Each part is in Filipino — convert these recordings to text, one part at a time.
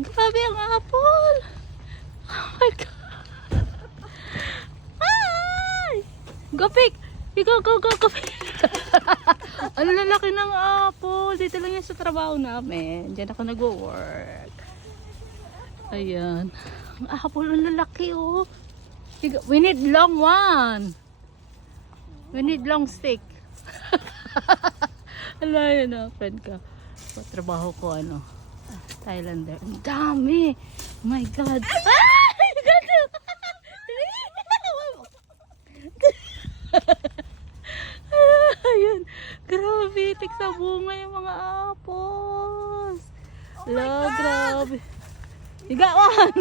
Grabe ang apple. Oh my God. Ay! Go pick! Go pick! Ang lalaki ng apple. Dito lang yan sa trabaho namin. Diyan ako nag-work. Ayan. Ang apple, ang lalaki oh. We need long one. We need long stick. Ala yun na, friend ka. Trabaho ko ano, Thailander. Ang dami! Oh my God! Ay! Ayun. Grabe, tik sa bunga yung mga apples. Ala, grabe. Higawan!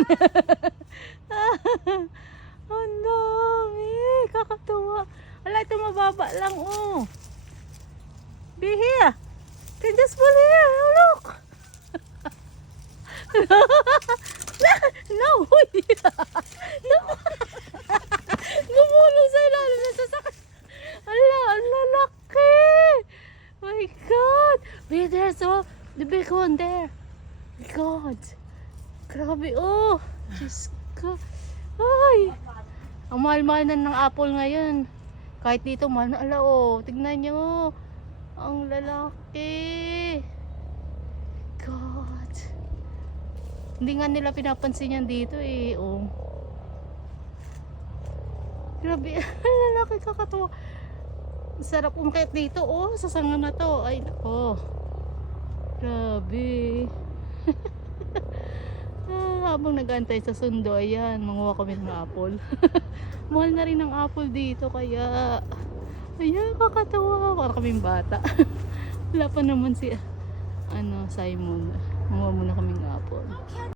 Ang dami! Kakatuwa. Ala, ito mababa lang oh. Be here! Can just pull here! Oh, look! No! No! Gumulong sa ilalim ng sasakyan. Ala, ang lalaki! My God! Wait, there's the big one there. My God! Grabe, oh! Diyos ko! Ay! Ang mahal-mahal na ng apple ngayon. Kahit dito, mahal na. Ala, oh! Tignan nyo! Ang lalaki! God! Hindi nga nila pinapansin yan dito eh. Oh. Grabe, ang lalaki, kakatuwa. Sarap umkayat dito oh, sa sanga na to. Ay nako. Grabe. Habang nag-aantay sa sundo, ayan, manguha kami ng apple. Mahal na rin ang apple dito kaya ayan, kakatawa. Para kaming bata. Wala pa naman si Simon. Manguha muna kaming